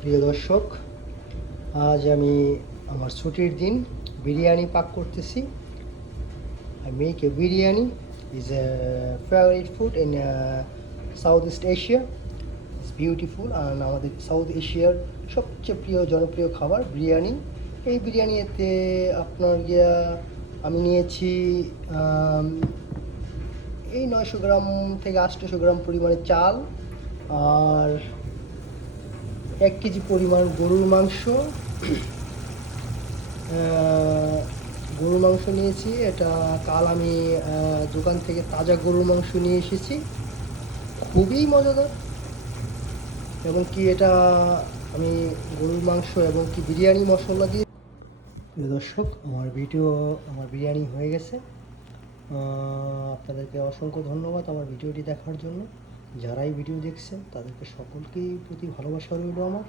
প্রিয় দর্শক, আজ আমি আমার ছুটির দিন বিরিয়ানি পাক করতেছি। I make a biryani is a favourite food in south east Asia it's beautiful আর আমাদের সাউথ এশিয়ার সবচেয়ে প্রিয় জনপ্রিয় খাবার বিরিয়ানি। এই বিরিয়ানিতে আপনার গিয়া আমি নিয়েছি এই নয়শো গ্রাম থেকে আটশোশো গ্রাম পরিমাণে চাল আর এক কেজি পরিমাণ গরুর মাংস। গরুর মাংস নিয়েছি। এটা কাল আমি দোকান থেকে তাজা গরুর মাংস নিয়ে এসেছি। খুবই মজাদার। এবং কি এটা আমি গরুর মাংস এবং কি বিরিয়ানি মশলা দিয়ে প্রিয় দর্শক, আমার ভিডিও, আমার বিরিয়ানি হয়ে গেছে। আপনাদেরকে অসংখ্য ধন্যবাদ আমার ভিডিওটি দেখার জন্য। যারাই ভিডিও দেখছেন তাদেরকে সকলকেই প্রতি ভালোবাসা রইল আমার।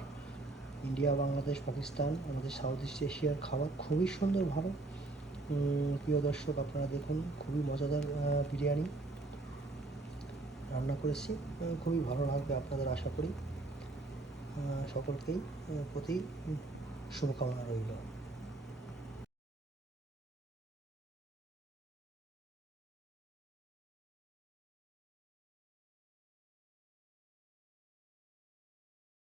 ইন্ডিয়া বাংলাদেশ পাকিস্তান আমাদের সাউথ ইস্ট এশিয়ার খাবার খুবই সুন্দর ভালো। প্রিয় দর্শক, আপনারা দেখুন, খুবই মজাদার বিরিয়ানি রান্না করেছি। খুবই ভালো লাগবে আপনাদের আশা করি। সকলকেই প্রতি শুভকামনা রইল।